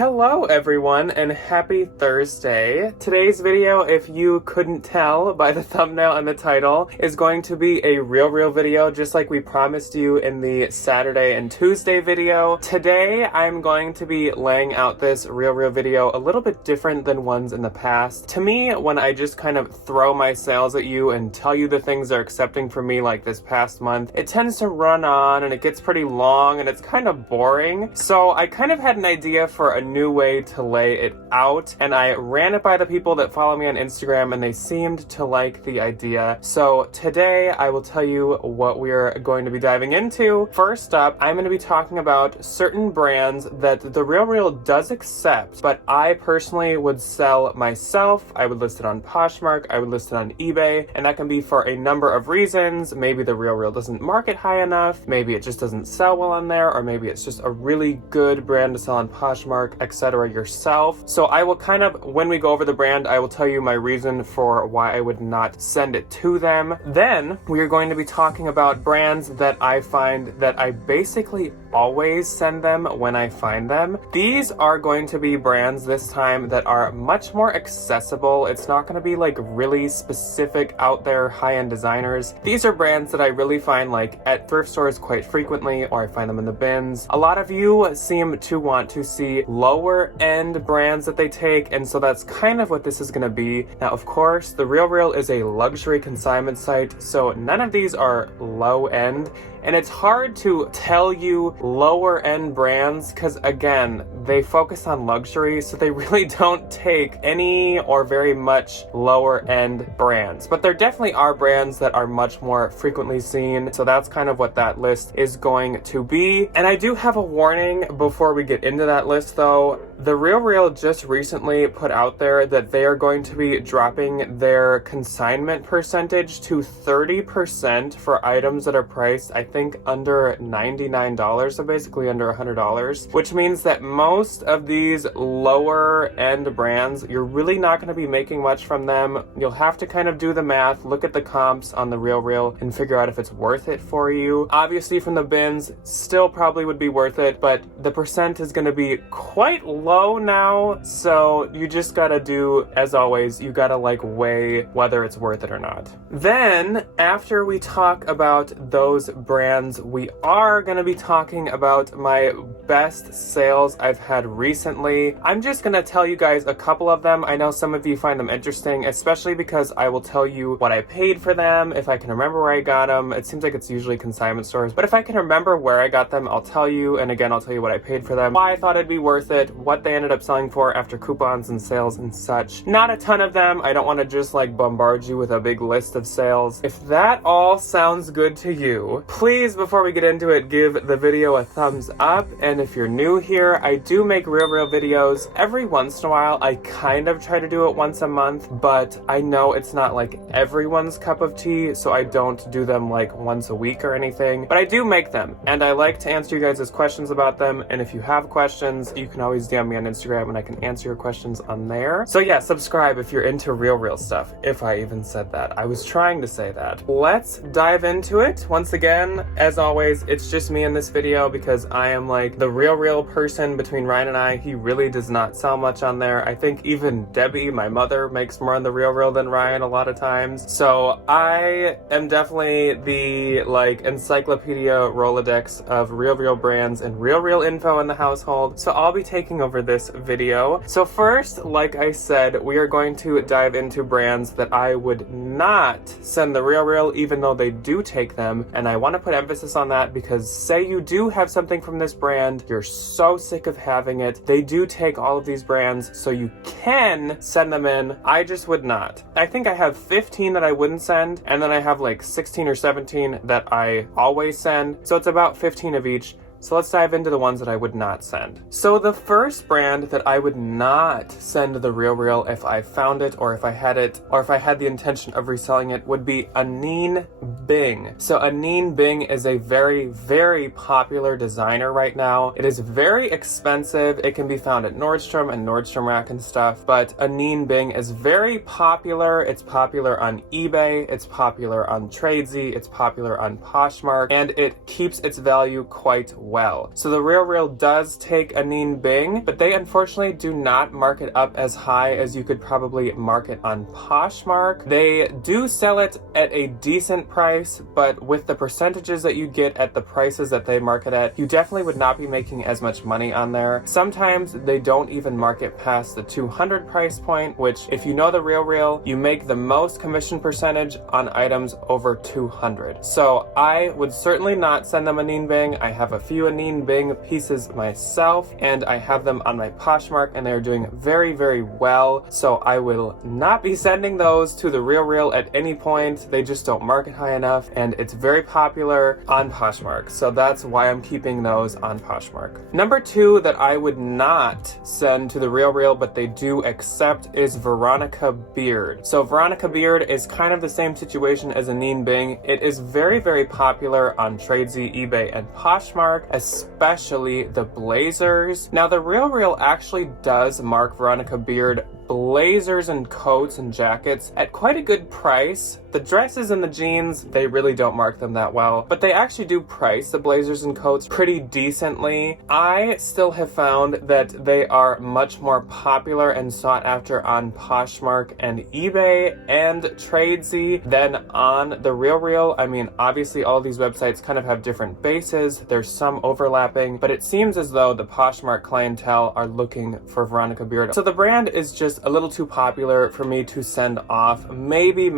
Hello everyone and happy Thursday. Today's video, if you couldn't tell by the thumbnail and the title, is going to be a RealReal video just like we promised you in the Saturday and Tuesday video. Today I'm going to be laying out this RealReal video a little bit different than ones in the past. To me, when I just kind of throw my sales at you and tell you the things they're accepting from me like this past month, it tends to run on and it gets pretty long and it's kind of boring. So I kind of had an idea for a new way to lay it out, and I ran it by the people that follow me on Instagram and they seemed to like the idea. So today I will tell you what we're going to be diving into. First up, I'm going to be talking about certain brands that the RealReal does accept, but I personally would sell myself. I would list it on Poshmark, I would list it on eBay, and that can be for a number of reasons. Maybe the RealReal doesn't market high enough, maybe it just doesn't sell well on there, or maybe it's just a really good brand to sell on Poshmark, etc. yourself. So I will kind of, when we go over the brand, I will tell you my reason for why I would not send it to them. Then we are going to be talking about brands that I find that I basically always send them when I find them. These are going to be brands this time that are much more accessible. It's not going to be like really specific out there high-end designers. These are brands that I really find like at thrift stores quite frequently, or I find them in the bins. A lot of you seem to want to see lower end brands that they take, and so that's kind of what this is going to be. Now of course the RealReal is a luxury consignment site, so none of these are low end, and it's hard to tell you lower end brands because again they focus on luxury, so they really don't take any or very much lower end brands, but there definitely are brands that are much more frequently seen, so that's kind of what that list is going to be. And I do have a warning before we get into that list though. The RealReal just recently put out there that they are going to be dropping their consignment percentage to 30% for items that are priced, I think, under $99, so basically under $100, which means that most of these lower end brands, you're really not going to be making much from them. You'll have to kind of do the math, look at the comps on the RealReal and figure out if it's worth it for you. Obviously from the bins, still probably would be worth it, but the percent is going to be quite low now, so you just gotta do, as always, you gotta like weigh whether it's worth it or not. Then after we talk about those brands, we are gonna be talking about my best sales I've had recently. I'm just gonna tell you guys a couple of them. I know some of you find them interesting, especially because I will tell you what I paid for them, if I can remember where I got them. It seems like it's usually consignment stores, but if I can remember where I got them, I'll tell you, and again I'll tell you what I paid for them, why I thought it'd be worth it, what they ended up selling for after coupons and sales and such. Not a ton of them. I don't want to just like bombard you with a big list of sales. If that all sounds good to you, please, before we get into it, give the video a thumbs up. And if you're new here, I do make RealReal videos every once in a while. I kind of try to do it once a month, but I know it's not like everyone's cup of tea, so I don't do them like once a week or anything, but I do make them, and I like to answer you guys' questions about them. And if you have questions, you can always DM me on Instagram and I can answer your questions on there. So yeah, subscribe if you're into RealReal stuff, if I even said that. I was trying to say that. Let's dive into it. Once again, as always, it's just me in this video because I am like the RealReal person between Ryan and I. He really does not sell much on there. I think even Debbie, my mother, makes more on the RealReal than Ryan a lot of times. So I am definitely the like encyclopedia Rolodex of RealReal brands and RealReal info in the household. So I'll be taking over this video. So first, like I said, we are going to dive into brands that I would not send the RealReal even though they do take them, and I want to put emphasis on that because say you do have something from this brand, you're so sick of having it, they do take all of these brands, so you can send them in. I just would not. I think I have 15 that I wouldn't send, and then I have like 16 or 17 that I always send, so it's about 15 of each. So let's dive into the ones that I would not send. So the first brand that I would not send the RealReal if I found it, or if I had it, or if I had the intention of reselling it, would be Anine Bing. So Anine Bing is a very, very popular designer right now. It is very expensive. It can be found at Nordstrom and Nordstrom Rack and stuff, but Anine Bing is very popular. It's popular on eBay, it's popular on Tradesy, it's popular on Poshmark, and it keeps its value quite well. So the RealReal does take a Neen Bing, but they unfortunately do not mark it up as high as you could probably mark it on Poshmark. They do sell it at a decent price, but with the percentages that you get at the prices that they market at, you definitely would not be making as much money on there. Sometimes they don't even market past the 200 price point, which if you know the RealReal, you make the most commission percentage on items over 200. So I would certainly not send them a Neen Bing. I have a few Neen Bing pieces myself, and I have them on my Poshmark, and they're doing very, very well. So I will not be sending those to the RealReal at any point. They just don't market high enough, and it's very popular on Poshmark. So that's why I'm keeping those on Poshmark. Number two that I would not send to the RealReal, but they do accept, is Veronica Beard. So Veronica Beard is kind of the same situation as a Neen Bing. It is very, very popular on Tradesy, eBay, and Poshmark, especially the blazers. Now the RealReal actually does mark Veronica Beard blazers and coats and jackets at quite a good price. The dresses and the jeans, they really don't mark them that well, but they actually do price the blazers and coats pretty decently. I still have found that they are much more popular and sought after on Poshmark and eBay and Tradesy than on the RealReal. I mean, obviously all these websites kind of have different bases. There's some overlapping, but it seems as though the Poshmark clientele are looking for Veronica Beard. So the brand is just a little too popular for me to send off. Maybe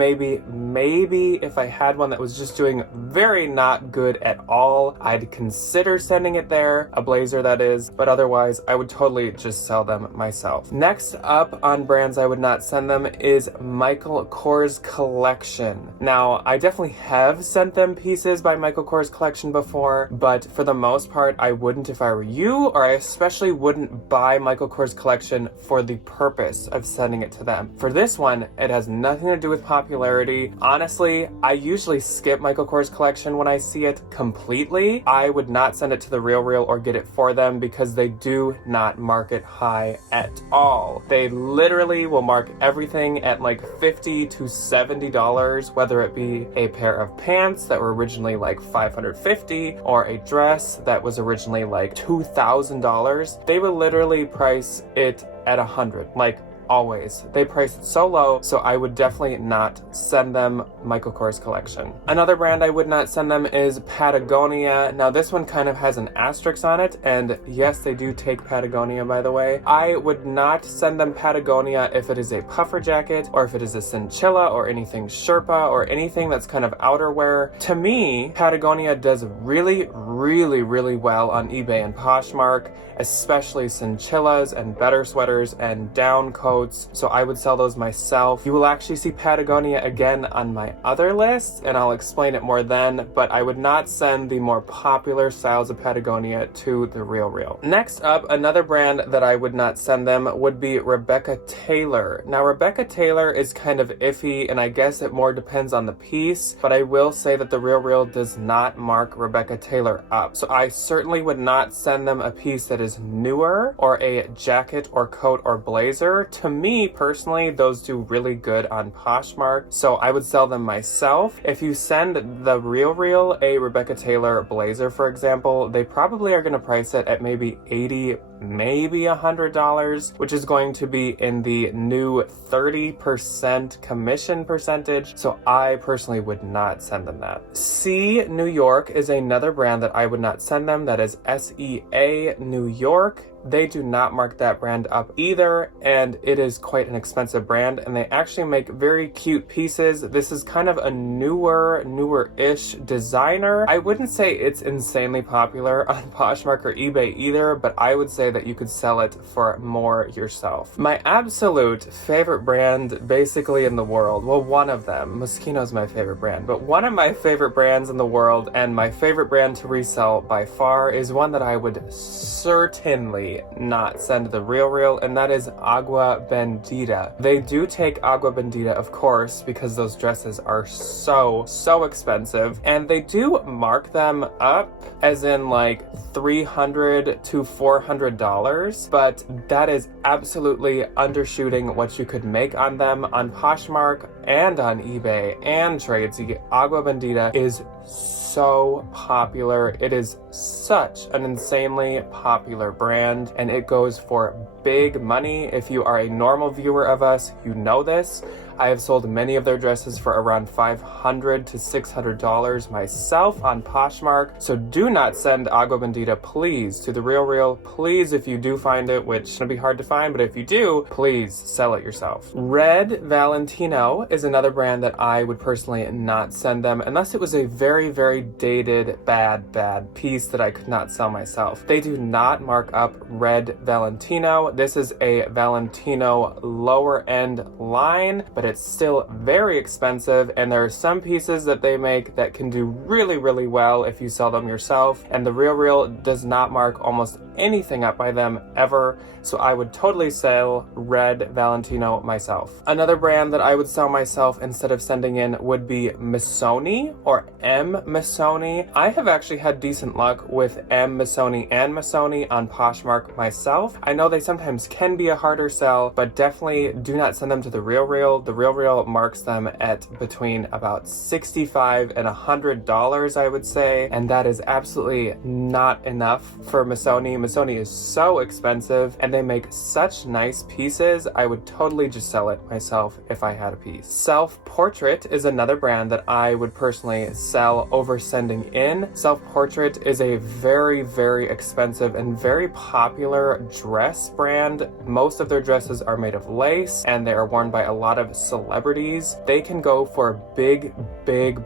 if I had one that was just doing very not good at all, I'd consider sending it there, a blazer that is, but otherwise I would totally just sell them myself. Next up on brands I would not send them is Michael Kors Collection. Now, I definitely have sent them pieces by Michael Kors Collection before, but for the most part, I wouldn't if I were you, or I especially wouldn't buy Michael Kors Collection for the purpose of sending it to them. For this one, it has nothing to do with popularity. Honestly, I usually skip Michael Kors Collection when I see it completely. I would not send it to the RealReal or get it for them because they do not market high at all. They literally will mark everything at like $50 to $70, whether it be a pair of pants that were originally like $550 or a dress that was originally like $2,000. They will literally price it at $100. Like, always. They price it so low, so I would definitely not send them Michael Kors Collection. Another brand I would not send them is Patagonia. Now this one kind of has an asterisk on it, and yes, they do take Patagonia, by the way. I would not send them Patagonia if it is a puffer jacket, or if it is a cinchilla, or anything Sherpa, or anything that's kind of outerwear. To me, Patagonia does really well on eBay and Poshmark, especially cinchillas and better sweaters and down coats, so I would sell those myself. You will actually see Patagonia again on my other list, and I'll explain it more then, but I would not send the more popular styles of Patagonia to the RealReal. Next up, another brand that I would not send them would be Rebecca Taylor. Now, Rebecca Taylor is kind of iffy, and I guess it more depends on the piece, but I will say that the RealReal does not mark Rebecca Taylor up. So I certainly would not send them a piece that is newer, or a jacket or coat or blazer. To me, personally, those do really good on Poshmark, so I would sell them myself. If you send the RealReal a Rebecca Taylor blazer, for example, they probably are going to price it at maybe $80, maybe $100, which is going to be in the new 30% commission percentage, so I personally would not send them that. C New York is another brand that I would not send them. That is SEA New York. They do not mark that brand up either, and it is quite an expensive brand, and they actually make very cute pieces. This is kind of a newer-ish designer. I wouldn't say it's insanely popular on Poshmark or eBay either, but I would say that you could sell it for more yourself. My absolute favorite brand basically in the world, well, one of them, Moschino's my favorite brand, but one of my favorite brands in the world, and my favorite brand to resell by far, is one that I would certainly not send the RealReal, and that is Agua Bendita. They do take Agua Bendita, of course, because those dresses are so expensive, and they do mark them up as in like $300 to $400, but that is absolutely undershooting what you could make on them on Poshmark and on eBay and Tradesy. Agua Bendita is so popular. It is such an insanely popular brand, and it goes for big money. If you are a normal viewer of us, you know this. I have sold many of their dresses for around $500 to $600 myself on Poshmark. So do not send Agua Bendita, please, to the RealReal. Please, if you do find it, which shouldn't be hard to find, but if you do, please sell it yourself. Red Valentino is another brand that I would personally not send them unless it was a very, very dated, bad piece that I could not sell myself. They do not mark up Red Valentino. This is a Valentino lower end line, but it's still very expensive, and there are some pieces that they make that can do really, really well if you sell them yourself, and the RealReal does not mark almost anything up by them ever, so I would totally sell Red Valentino myself. Another brand that I would sell myself instead of sending in would be Missoni or M. Missoni. I have actually had decent luck with M. Missoni and Missoni on Poshmark myself. I know they sometimes can be a harder sell, but definitely do not send them to the RealReal. The RealReal marks them at between about $65 and $100, I would say, and that is absolutely not enough for Missoni. Missoni is so expensive, and they make such nice pieces. I would totally just sell it myself if I had a piece. Self Portrait is another brand that I would personally sell over sending in. Self Portrait is a very, very expensive and very popular dress brand. Most of their dresses are made of lace, and they are worn by a lot of celebrities. They can go for big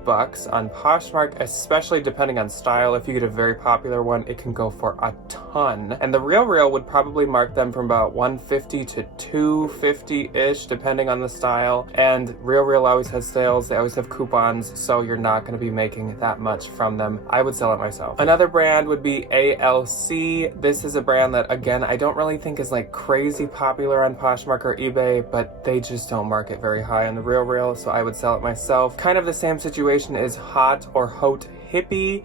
bucks on Poshmark, especially depending on style. If you get a very popular one, it can go for a ton. And the RealReal would probably mark them from about $150 to $250-ish, depending on the style. And RealReal always has sales. They always have coupons, so you're not going to be making that much from them. I would sell it myself. Another brand would be ALC. This is a brand that, again, I don't really think is like crazy popular on Poshmark or eBay, but they just don't market very high on the RealReal, so I would sell it myself. Kind of the same situation is Hot or Haute Hippie.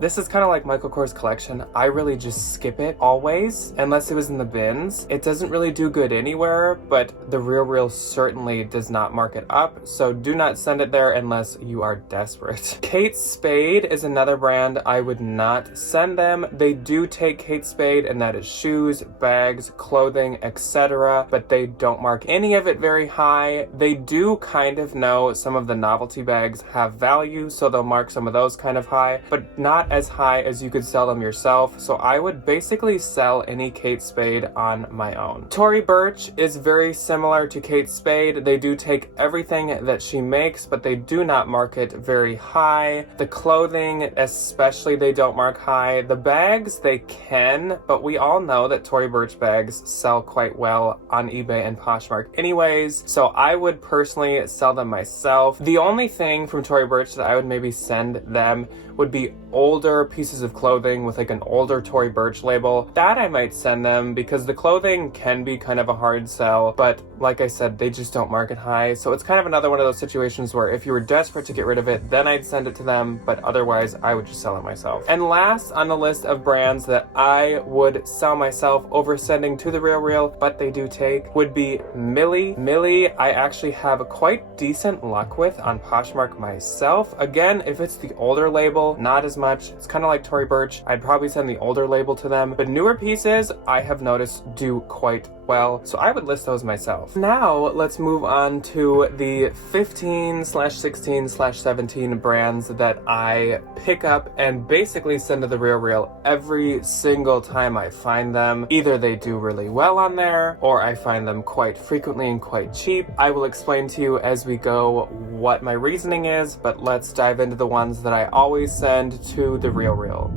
This is kind of like Michael Kors collection. I really just skip it always, unless it was in the bins. It doesn't really do good anywhere, but the RealReal certainly does not mark it up, so do not send it there unless you are desperate. Kate Spade is another brand I would not send them. They do take Kate Spade, and that is shoes, bags, clothing, etc., but they don't mark any of it very high. They do kind of know some of the novelty bags have value, so they'll mark some of those kind of high, but not as high as you could sell them yourself, so I would basically sell any Kate Spade on my own. Tory Burch is very similar to Kate Spade. They do take everything that she makes, but they do not mark it very high. The clothing, especially, they don't mark high. The bags, they can, but we all know that Tory Burch bags sell quite well on eBay and Poshmark anyways, so I would personally sell them myself. The only thing from Tory Burch that I would maybe send them would be older pieces of clothing with like an older Tory Burch label. That I might send them because the clothing can be kind of a hard sell, but like I said, they just don't market high. So it's kind of another one of those situations where if you were desperate to get rid of it, then I'd send it to them, but otherwise I would just sell it myself. And last on the list of brands that I would sell myself over sending to the RealReal, but they do take, would be Millie. Millie, I actually have quite decent luck with on Poshmark myself. Again, if it's the older label, not as much. It's kind of like Tory Burch. I'd probably send the older label to them, but newer pieces I have noticed do quite well, so I would list those myself. Now let's move on to the 15/16/17 brands that I pick up and basically send to the RealReal every single time I find them. Either they do really well on there, or I find them quite frequently and quite cheap. I will explain to you as we go what my reasoning is, but let's dive into the ones that I always send to the RealReal.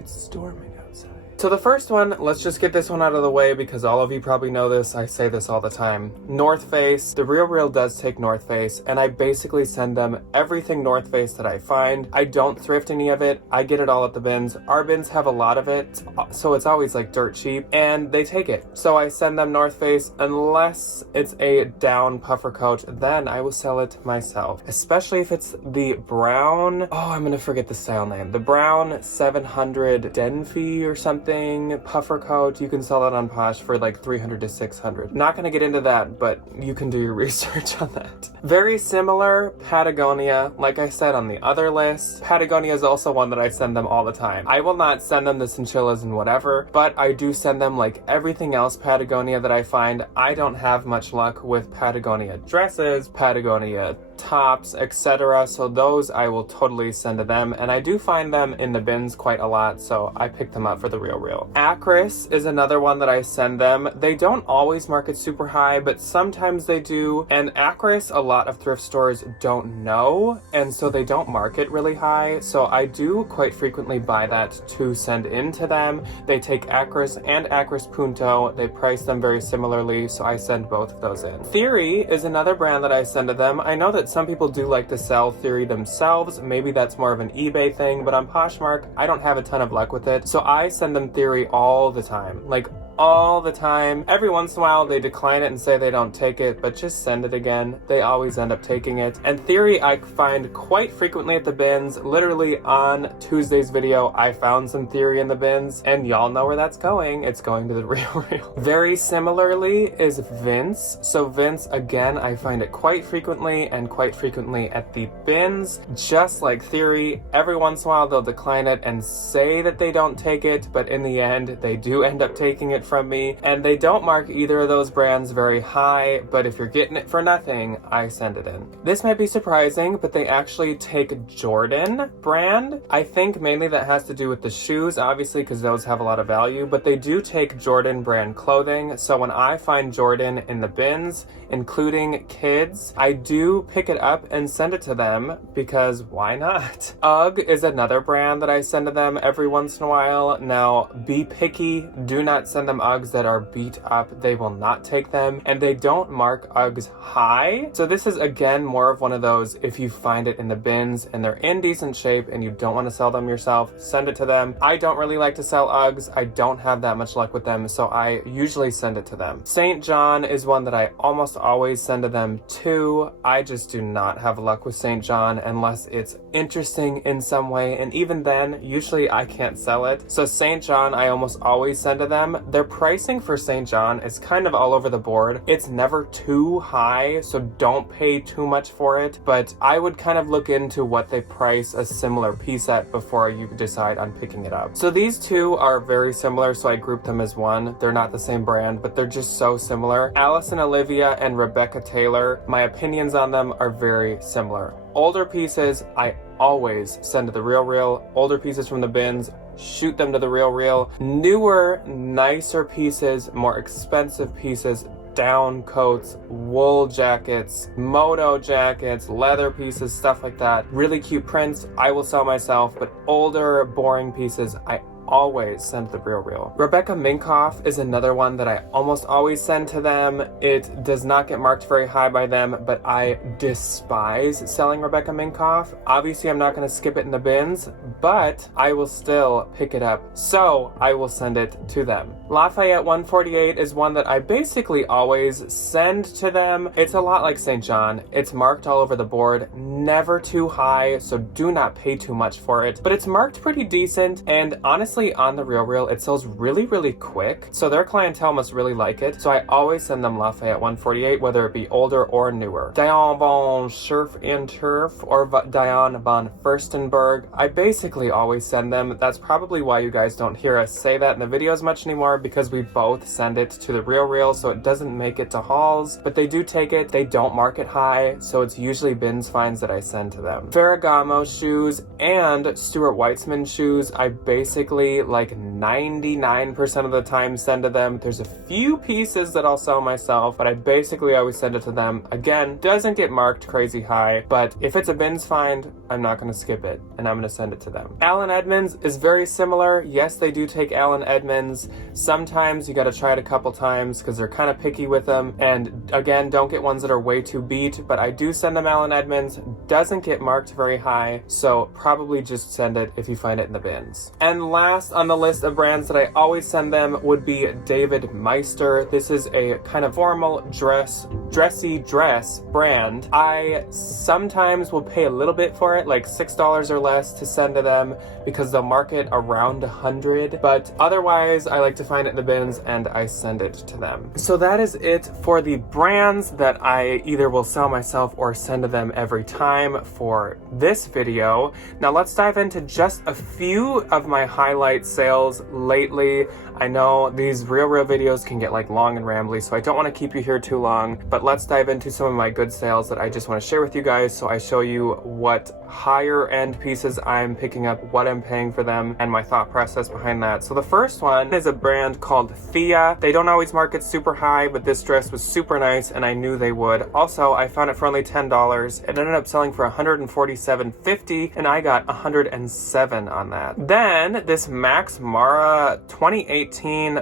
It's storming outside. So the first one, let's just get this one out of the way because all of you probably know this. I say this all the time. North Face. The RealReal does take North Face, and I basically send them everything North Face that I find. I don't thrift any of it. I get it all at the bins. Our bins have a lot of it, so it's always like dirt cheap, and they take it. So I send them North Face unless it's a down puffer coat, then I will sell it myself. Especially if it's the brown, I'm gonna forget the style name. The brown 700 Denfee or something. thing, puffer coat, you can sell that on Posh for like $300 to $600. Not gonna get into that, but you can do your research on that. Very similar, Patagonia. Like I said on the other list, Patagonia is also one that I send them all the time. I will not send them the chinchillas and whatever, but I do send them like everything else Patagonia that I find. I don't have much luck with Patagonia dresses, Patagonia tops, etc. So those I will totally send to them, and I do find them in the bins quite a lot, so I pick them up for the RealReal. Acris is another one that I send them. They don't always market super high, but sometimes they do, and Acris a lot of thrift stores don't know, and so they don't market really high, so I do quite frequently buy that to send in to them. They take Acris and Acris Punto, they price them very similarly, so I send both of those in. Theory is another brand that I send to them. I know that some people do like to sell Theory themselves. Maybe that's more of an eBay thing, but on Poshmark, I don't have a ton of luck with it. So I send them Theory all the time. Like, all the time. Every once in a while they decline it and say they don't take it, but just send it again. They always end up taking it. And Theory I find quite frequently at the bins. Literally on Tuesday's video, I found some Theory in the bins, and y'all know where that's going. It's going to the RealReal. Very similarly is Vince. So Vince, again, I find it quite frequently at the bins. Just like Theory, every once in a while they'll decline it and say that they don't take it, but in the end, they do end up taking it from me, and they don't mark either of those brands very high, but if you're getting it for nothing, I send it in. This might be surprising, but they actually take Jordan brand. I think mainly that has to do with the shoes, obviously, because those have a lot of value, but they do take Jordan brand clothing. So when I find Jordan in the bins, including kids, I do pick it up and send it to them, because why not? UGG is another brand that I send to them every once in a while. Now, be picky. Do not send them Uggs that are beat up. They will not take them, and they don't mark Uggs high. So this is again more of one of those, if you find it in the bins and they're in decent shape and you don't want to sell them yourself, send it to them. I don't really like to sell Uggs. I don't have that much luck with them, so I usually send it to them. St. John is one that I almost always send to them too. I just do not have luck with St. John unless it's interesting in some way, and even then, usually I can't sell it. So St. John I almost always send to them. Their pricing for St. John is kind of all over the board. It's never too high, so don't pay too much for it, but I would kind of look into what they price a similar piece at before you decide on picking it up. So these two are very similar, so I group them as one. They're not the same brand, but they're just so similar. Alice and Olivia and Rebecca Taylor, my opinions on them are very similar. Older pieces, I always send to the RealReal. Older pieces from the bins, shoot them to the RealReal. Newer, nicer pieces, more expensive pieces, down coats, wool jackets, moto jackets, leather pieces, stuff like that. Really cute prints, I will sell myself, but older, boring pieces, I always send to the RealReal. Rebecca Minkoff is another one that I almost always send to them. It does not get marked very high by them, but I despise selling Rebecca Minkoff. Obviously, I'm not going to skip it in the bins, but I will still pick it up, so I will send it to them. Lafayette 148 is one that I basically always send to them. It's a lot like St. John. It's marked all over the board, never too high, so do not pay too much for it, but it's marked pretty decent, and honestly, on the RealReal, it sells really, really quick, so their clientele must really like it, so I always send them Lafayette 148, whether it be older or newer. Diane von Surf and Turf or Diane von Furstenberg, I basically always send them. That's probably why you guys don't hear us say that in the videos much anymore, because we both send it to the RealReal, so it doesn't make it to hauls, but they do take it. They don't mark it high, so it's usually bins finds that I send to them. Ferragamo shoes and Stuart Weitzman shoes, I basically like 99% of the time send to them. There's a few pieces that I'll sell myself, but I basically always send it to them. Again, doesn't get marked crazy high, but if it's a bins find, I'm not going to skip it, and I'm going to send it to them. Allen Edmonds is very similar. Yes, they do take Allen Edmonds. Sometimes you got to try it a couple times because they're kind of picky with them, and again, don't get ones that are way too beat, but I do send them Allen Edmonds. Doesn't get marked very high, so probably just send it if you find it in the bins. And last Last on the list of brands that I always send them would be David Meister. This is a kind of formal dressy dress brand. I sometimes will pay a little bit for it, like $6 or less to send to them because they'll mark it around $100, but otherwise I like to find it in the bins and I send it to them. So that is it for the brands that I either will sell myself or send to them every time for this video. Now let's dive into just a few of my highlight sales lately. I know these RealReal videos can get like long and rambly, so I don't want to keep you here too long, but let's dive into some of my good sales that I just want to share with you guys, so I show you what higher end pieces I'm picking up, what I'm paying for them, and my thought process behind that. So the first one is a brand called Thea. They don't always market super high, but this dress was super nice and I knew they would. Also, I found it for only $10. It ended up selling for $147.50 and I got $107 on that. Then this Max Mara 2018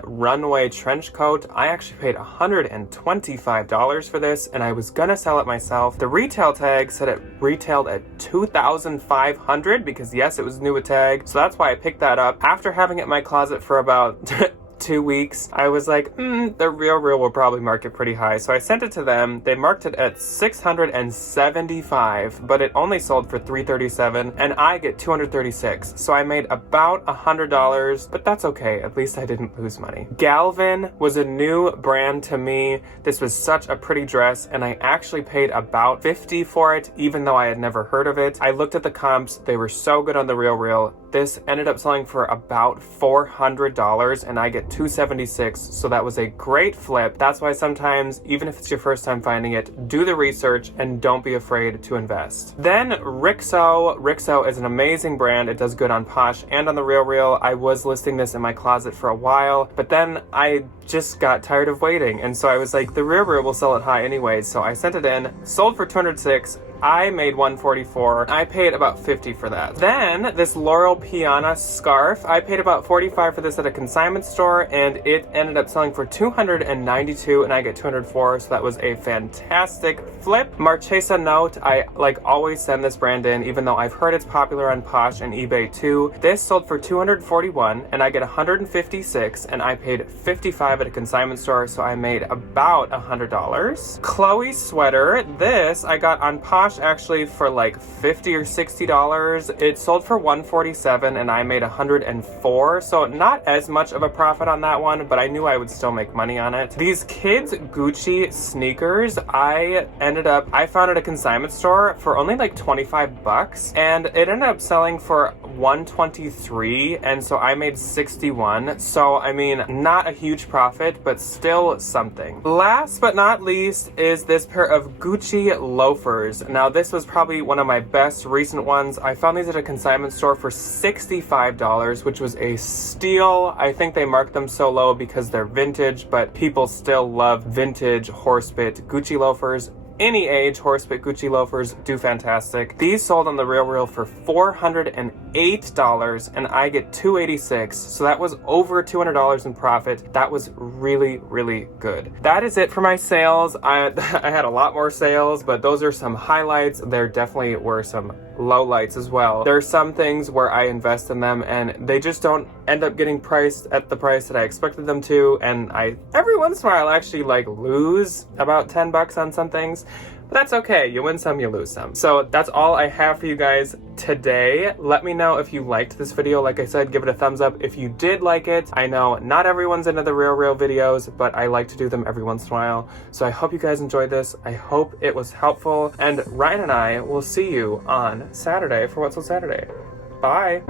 runway trench coat, I actually paid $125 for this and I was gonna sell it myself. The retail tag said it retailed at $2,500 because yes, it was new with tag, so that's why I picked that up. After having it in my closet for about 2 weeks, I was like, the RealReal will probably mark it pretty high. So I sent it to them. They marked it at $675, but it only sold for $337 and I get $236. So I made about $100, but that's okay. At least I didn't lose money. Galvin was a new brand to me. This was such a pretty dress and I actually paid about $50 for it, even though I had never heard of it. I looked at the comps. They were so good on the RealReal. This ended up selling for about $400 and I get $276, so that was a great flip. That's why sometimes, even if it's your first time finding it, do the research and don't be afraid to invest. Then Rixo. Rixo is an amazing brand. It does good on Posh and on the RealReal. I was listing this in my closet for a while, but then I just got tired of waiting, and so I was like, the RealReal will sell it high anyways, so I sent it in, sold for $206. I made $144. I paid about $50 for that. Then this Laurel Piana scarf, I paid about $45 for this at a consignment store and it ended up selling for $292 and I get $204, so that was a fantastic flip. Marchesa Note, I like always send this brand in even though I've heard it's popular on Posh and eBay too. This sold for $241 and I get $156 and I paid $55 at a consignment store, so I made about $100. Chloe sweater, this I got on Posh actually for like $50 or $60. It sold for $147 and I made $104, so not as much of a profit on that one, but I knew I would still make money on it. These kids Gucci sneakers, I found at a consignment store for only like $25 and it ended up selling for $123 and so I made $61. So I mean, not a huge profit, but still something. Last but not least is this pair of Gucci loafers. Now this was probably one of my best recent ones. I found these at a consignment store for $65, which was a steal. I think they marked them so low because they're vintage, but people still love vintage horsebit Gucci loafers. Any age horsebit Gucci loafers do fantastic. These sold on the RealReal for $408 and I get $286, so that was over $200 in profit. That was really, really good. That is it for my sales. I had a lot more sales, but those are some highlights. There definitely were some lowlights as well. There are some things where I invest in them and they just don't end up getting priced at the price that I expected them to, and I every once in a while actually like lose about $10 on some things. But that's okay. You win some, you lose some. So that's all I have for you guys today. Let me know if you liked this video. Like I said, give it a thumbs up if you did like it. I know not everyone's into the RealReal videos, but I like to do them every once in a while. So I hope you guys enjoyed this. I hope it was helpful. And Ryan and I will see you on Saturday for What's on Saturday. Bye.